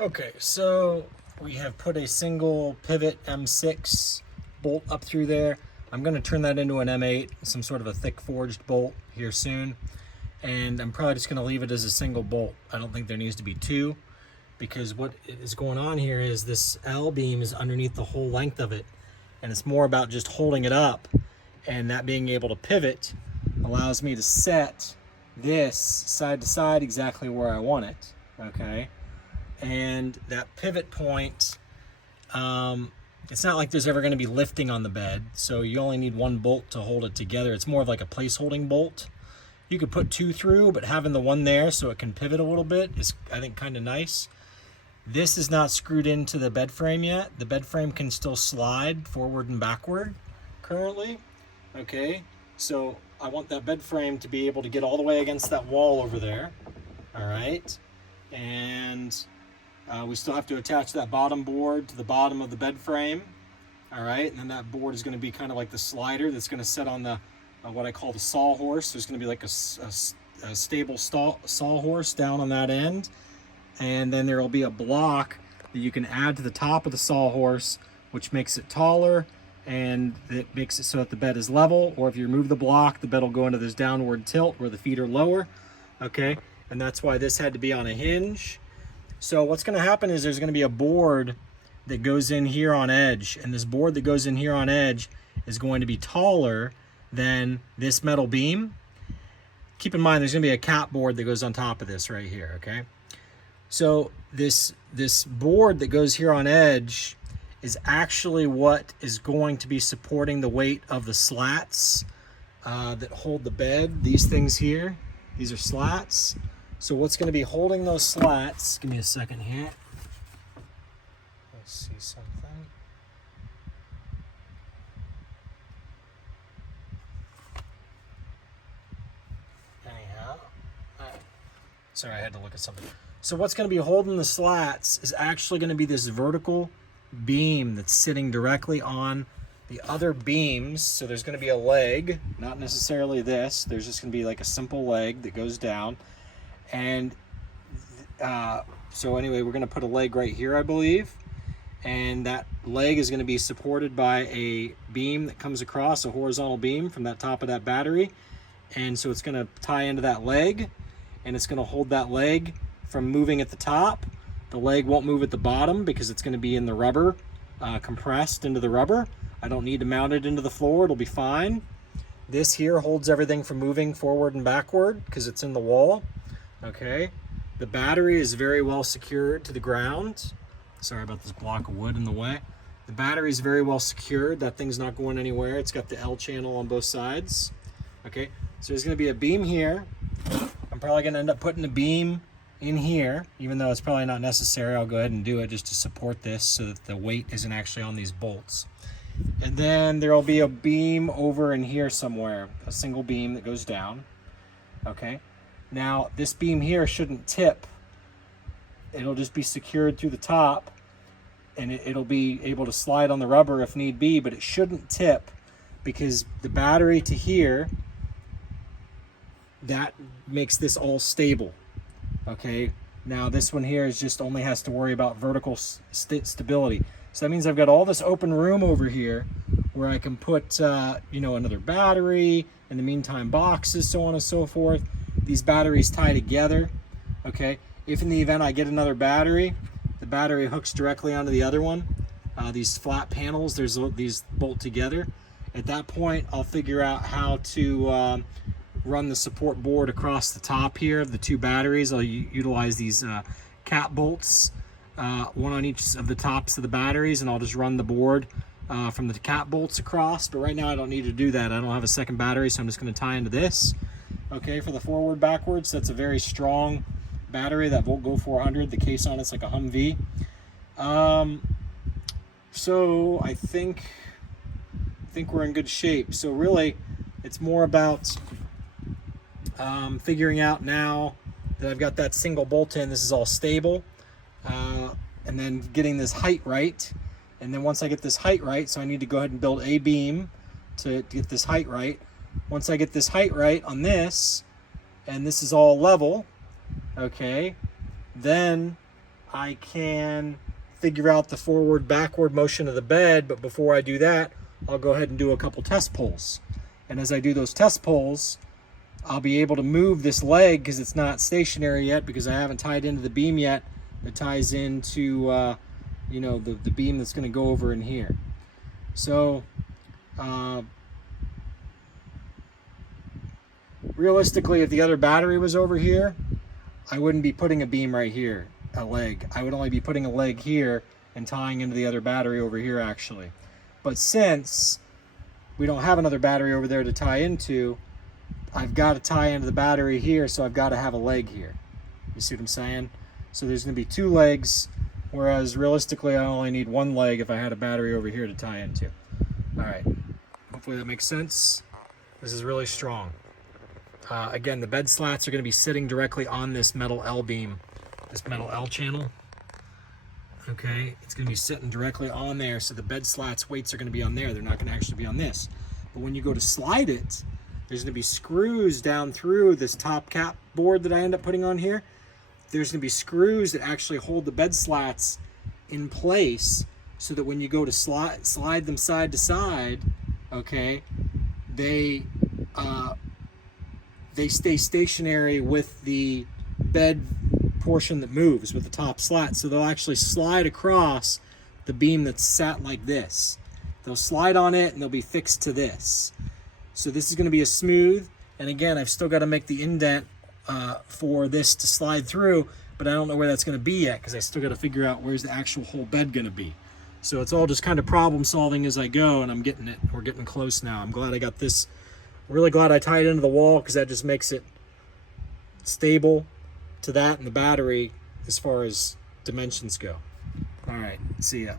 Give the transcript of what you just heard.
Okay, so we have put a single pivot M6 bolt up through there. I'm going to turn that into an M8, some sort of a thick forged bolt here soon. And I'm probably just going to leave it as a single bolt. I don't think there needs to be two, because what is going on here is this L beam is underneath the whole length of it. And it's more about just holding it up, and that being able to pivot allows me to set this side to side exactly where I want it, okay? And that pivot point, it's not like there's ever going to be lifting on the bed, so you only need one bolt to hold it together. It's more of like a place holding bolt. You could put two through, but having the one there so it can pivot a little bit is, I think, kind of nice. This is not screwed into the bed frame yet. The bed frame can still slide forward and backward currently, okay? So I want that bed frame to be able to get all the way against that wall over there, all right? And we still have to attach that bottom board to the bottom of the bed frame, all right? And then that board is going to be kind of like the slider that's going to sit on the what I call the sawhorse. There's going to be like a stable sawhorse down on that end, and then there will be a block that you can add to the top of the sawhorse, which makes it taller, and it makes it so that the bed is level. Or if you remove the block, the bed will go into this downward tilt where the feet are lower, okay? And that's why this had to be on a hinge. So what's going to happen is there's going to be a board that goes in here on edge, and this board that goes in here on edge is going to be taller than this metal beam. Keep in mind there's going to be a cap board that goes on top of this right here, okay? So this board that goes here on edge is actually what is going to be supporting the weight of the slats that hold the bed. These things here, these are slats. So what's going to be holding those slats, give me a second here. Let's see something. Anyhow, sorry, I had to look at something. So what's going to be holding the slats is actually going to be this vertical beam that's sitting directly on the other beams. So there's going to be a leg, not necessarily this. There's just going to be like a simple leg that goes down. And so anyway, we're going to put a leg right here, I believe. And that leg is going to be supported by a beam that comes across, a horizontal beam from that top of that battery. And so it's going to tie into that leg, and it's going to hold that leg from moving at the top. The leg won't move at the bottom because it's going to be in the rubber, compressed into the rubber. I don't need to mount it into the floor. It'll be fine. This here holds everything from moving forward and backward because it's in the wall. Okay, the battery is very well secured to the ground. Sorry about this block of wood in the way. The battery is very well secured. That thing's not going anywhere. It's got the L channel on both sides. Okay, so there's going to be a beam here. I'm probably going to end up putting a beam in here, even though it's probably not necessary. I'll go ahead and do it just to support this so that the weight isn't actually on these bolts. And then there will be a beam over in here somewhere, a single beam that goes down. Okay. Now, this beam here shouldn't tip. It'll just be secured through the top, and it'll be able to slide on the rubber if need be, but it shouldn't tip because the battery to here, that makes this all stable. Okay, now this one here is just only has to worry about vertical stability. So that means I've got all this open room over here where I can put, another battery, in the meantime boxes, so on and so forth. These batteries tie together, okay? If in the event I get another battery, the battery hooks directly onto the other one. These flat panels, these bolt together. At that point, I'll figure out how to run the support board across the top here of the two batteries. I'll utilize these cap bolts, one on each of the tops of the batteries, and I'll just run the board from the cap bolts across. But right now I don't need to do that. I don't have a second battery, so I'm just going to tie into this. Okay, for the forward backwards, that's a very strong battery, that Volt-Go 400. The case on it's like a Humvee. So I think we're in good shape. So really, it's more about figuring out now that I've got that single bolt in, this is all stable, and then getting this height right. And then once I get this height right, so I need to go ahead and build a beam to get this height right. Once I get this height right on this, and this is all level, okay, then I can figure out the forward backward motion of the bed, but before I do that, I'll go ahead and do a couple test pulls. And as I do those test pulls, I'll be able to move this leg because it's not stationary yet, because I haven't tied into the beam yet. It ties into you know, the beam that's going to go over in here. So realistically, if the other battery was over here, I wouldn't be putting a beam right here, a leg. I would only be putting a leg here and tying into the other battery over here, actually. But since we don't have another battery over there to tie into, I've got to tie into the battery here, so I've got to have a leg here. You see what I'm saying? So there's going to be 2 legs, whereas realistically I only need 1 leg if I had a battery over here to tie into. All right, hopefully that makes sense. This is really strong. Again, the bed slats are going to be sitting directly on this metal L beam, this metal L channel. Okay, it's going to be sitting directly on there, so the bed slats weights are going to be on there. They're not going to actually be on this. But when you go to slide it, there's going to be screws down through this top cap board that I end up putting on here. There's going to be screws that actually hold the bed slats in place, so that when you go to slide them side to side, okay, they stay stationary with the bed portion that moves with the top slat. So they'll actually slide across the beam that's sat like this. They'll slide on it and they'll be fixed to this. So this is going to be a smooth, and again, I've still got to make the indent for this to slide through, but I don't know where that's going to be yet, because I still got to figure out where's the actual whole bed going to be. So it's all just kind of problem solving as I go, and I'm getting it. We're getting close now. I'm glad I got this. Really glad I tied it into the wall, because that just makes it stable to that and the battery as far as dimensions go. All right, see ya.